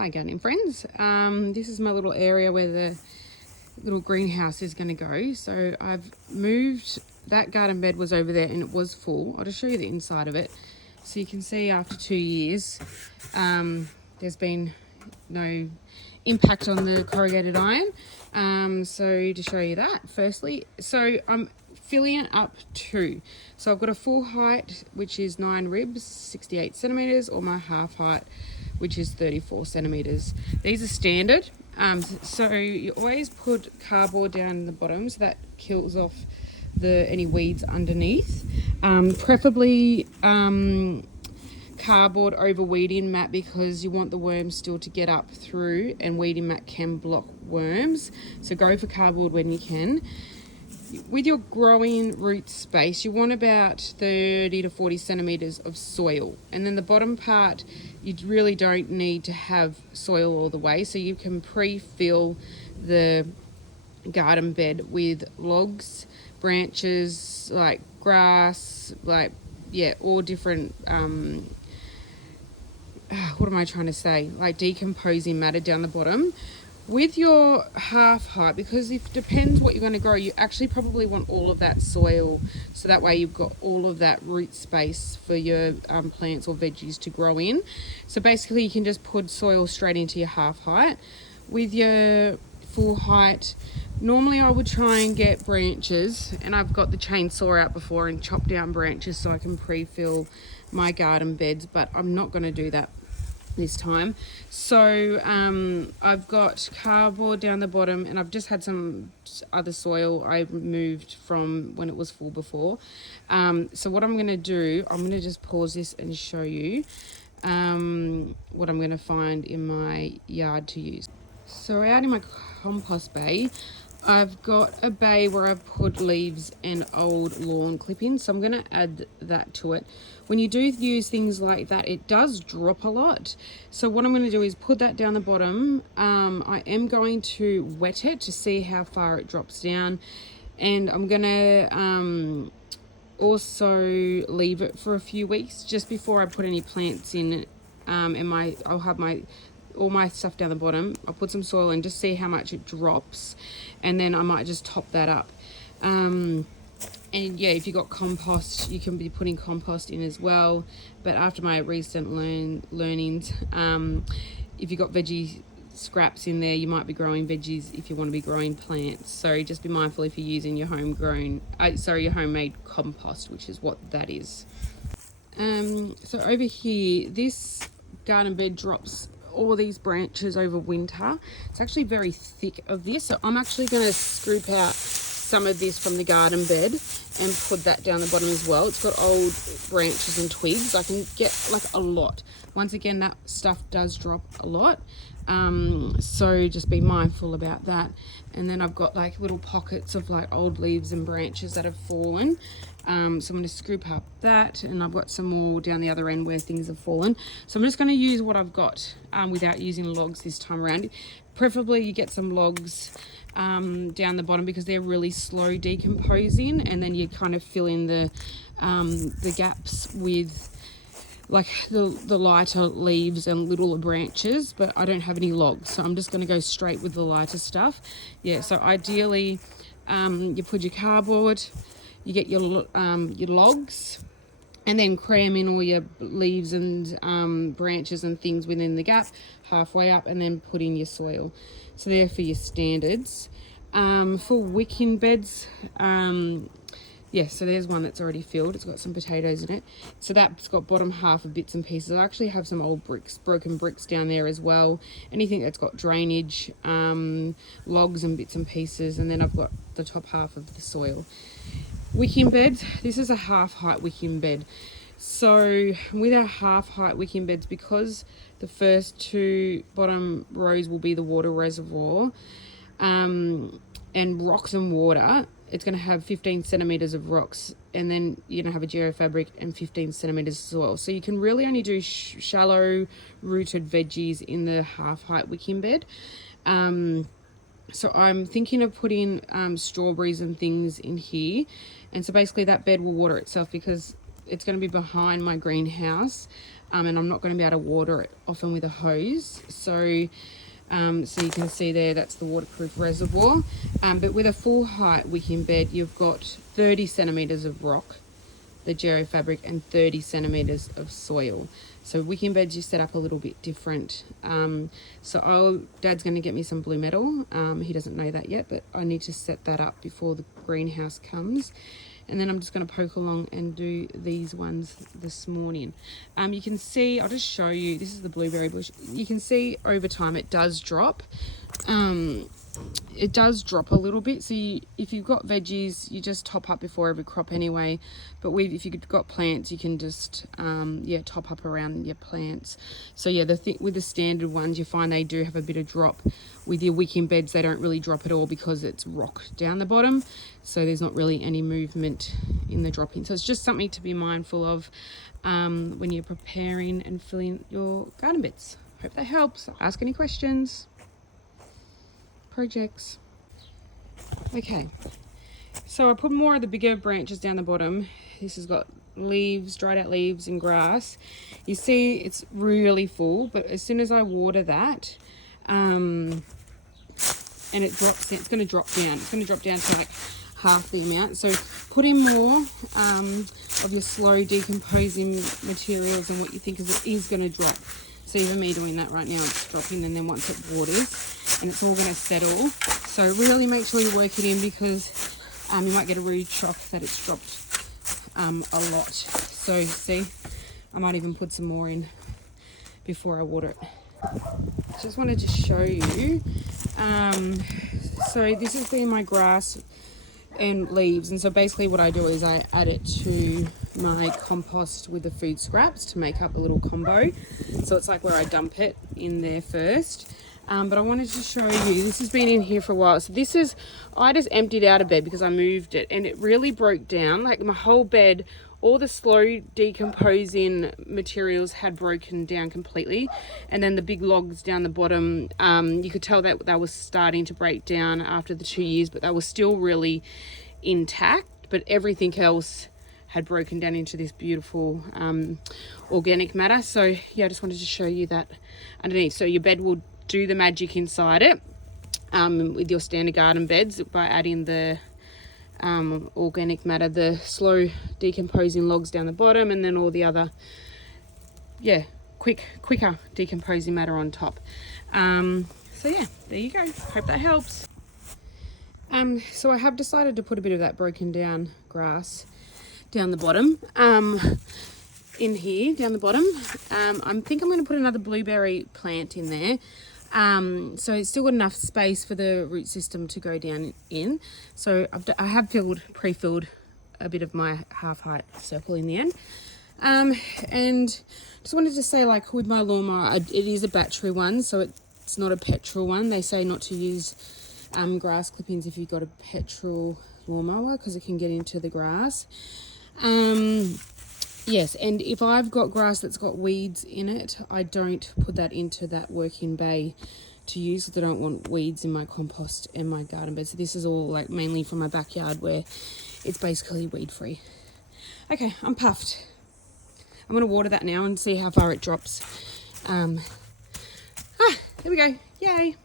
Hi gardening friends. This is my little area where the little greenhouse is going to go. So I've moved, that garden bed was over there and it was full. I'll just show you the inside of it. So you can see after 2 years, there's been no impact on the corrugated iron. So to show you that firstly, so I'm filling it up too. So I've got a full height, which is 9 ribs, 68 centimeters, or my half height, which is 34 centimeters. These are standard. So you always put cardboard down the bottom so that kills off any weeds underneath. Preferably cardboard over weeding mat, because you want the worms still to get up through, and weeding mat can block worms. So go for cardboard when you can. With your growing root space, you want about 30 to 40 centimeters of soil, and then the bottom part you really don't need to have soil all the way, so you can pre-fill the garden bed with logs, branches, like grass, all different what am I trying to say, like decomposing matter down the bottom. With your half height, because it depends what you're going to grow, you actually probably want all of that soil, so that way you've got all of that root space for your plants or veggies to grow in. So basically you can just put soil straight into your half height. With your full height, normally I would try and get branches, and I've got the chainsaw out before and chop down branches so I can pre-fill my garden beds, but I'm not going to do that this time. So I've got cardboard down the bottom, and I've just had some other soil I removed from when it was full before. So what I'm going to do, I'm going to just pause this and show you what I'm going to find in my yard to use. So out in my compost bay, I've got a bay where I've put leaves and old lawn clippings, so I'm going to add that to it. When you do use things like that, it does drop a lot. So what I'm going to do is put that down the bottom. I am going to wet it to see how far it drops down, and I'm going to also leave it for a few weeks just before I put any plants in. I'll have all my stuff down the bottom. I'll put some soil in, just see how much it drops, and then I might just top that up. And yeah, if you've got compost, you can be putting compost in as well. But after my recent learnings, if you've got veggie scraps in there, you might be growing veggies if you want to be growing plants. So just be mindful if you're using your your homemade compost, which is what that is. So over here, this garden bed drops all these branches over winter. It's actually very thick of this, so I'm actually going to scoop out some of this from the garden bed and put that down the bottom as well. It's got old branches and twigs. I can get like a lot. Once again, that stuff does drop a lot, so just be mindful about that. And then I've got like little pockets of like old leaves and branches that have fallen. So I'm going to scoop up that, and I've got some more down the other end where things have fallen. So I'm just going to use what I've got without using logs this time around. Preferably you get some logs down the bottom, because they're really slow decomposing, and then you kind of fill in the gaps with like the lighter leaves and little branches. But I don't have any logs, so I'm just going to go straight with the lighter stuff. Yeah, so ideally you put your cardboard, you get your logs, and then cram in all your leaves and branches and things within the gap halfway up, and then put in your soil. So they're for your standards. For wicking beds, so there's one that's already filled. It's got some potatoes in it. So that's got bottom half of bits and pieces. I actually have some old broken bricks down there as well. Anything that's got drainage, logs and bits and pieces. And then I've got the top half of the soil. Wicking beds, this is a half height wicking bed. So with our half height wicking beds, because the first two bottom rows will be the water reservoir, and rocks and water, it's going to have 15 centimeters of rocks, and then you're going to have a geofabric and 15 centimeters of soil. So you can really only do shallow rooted veggies in the half height wicking bed. So I'm thinking of putting strawberries and things in here, and so basically that bed will water itself because it's going to be behind my greenhouse. and I'm not going to be able to water it often with a hose. So so you can see there, that's the waterproof reservoir. But with a full height wicking bed, you've got 30 centimeters of rock, the gero fabric, and 30 centimeters of soil. So wicking beds you set up a little bit different. So Dad's going to get me some blue metal. He doesn't know that yet, but I need to set that up before the greenhouse comes. And then I'm just going to poke along and do these ones this morning. You can see, I'll just show you, this is the blueberry bush. You can see over time it does drop. It does drop a little bit. So if you've got veggies, you just top up before every crop anyway. But if you've got plants, you can just top up around your plants. So yeah, with the standard ones, you find they do have a bit of drop. With your wicking beds, they don't really drop at all because it's rock down the bottom. So there's not really any movement in the dropping. So it's just something to be mindful of when you're preparing and filling your garden beds. Hope that helps. Ask any questions. Projects. Okay, so I put more of the bigger branches down the bottom. This has got leaves, dried out leaves and grass. You see it's really full, but as soon as I water that and it drops, it's going to drop down. It's going to drop down to like half the amount. So put in more of your slow decomposing materials and what you think is going to drop. So even me doing that right now, it's dropping, and then once it waters, and it's all going to settle. So really make sure you work it in, because you might get a rude shock that it's dropped a lot. So see, I might even put some more in before I water it. Just wanted to show you. So this has been my grass and leaves, and so basically what I do is I add it to my compost with the food scraps to make up a little combo. So it's like where I dump it in there first. But I wanted to show you, this has been in here for a while. So this is, I just emptied out a bed because I moved it, and it really broke down. Like my whole bed, all the slow decomposing materials had broken down completely. And then the big logs down the bottom, you could tell that they were starting to break down after the 2 years, but they were still really intact. But everything else had broken down into this beautiful organic matter. So yeah, I just wanted to show you that underneath. So your bed will do the magic inside it with your standard garden beds by adding the organic matter, the slow decomposing logs down the bottom, and then all the other quicker decomposing matter on top. So yeah, there you go. Hope that helps. So I have decided to put a bit of that broken down grass down the bottom in here down the bottom. I think I'm going to put another blueberry plant in there. So it's still got enough space for the root system to go down in. So I have pre-filled a bit of my half height circle in the end. And just wanted to say, like with my lawnmower, it is a battery one, so it's not a petrol one. They say not to use grass clippings if you've got a petrol lawnmower, because it can get into the grass. Yes, and if I've got grass that's got weeds in it, I don't put that into that working bay to use, because I don't want weeds in my compost and my garden bed. So this is all like mainly from my backyard, where it's basically weed free. Okay, I'm puffed. I'm going to water that now and see how far it drops. There we go. Yay.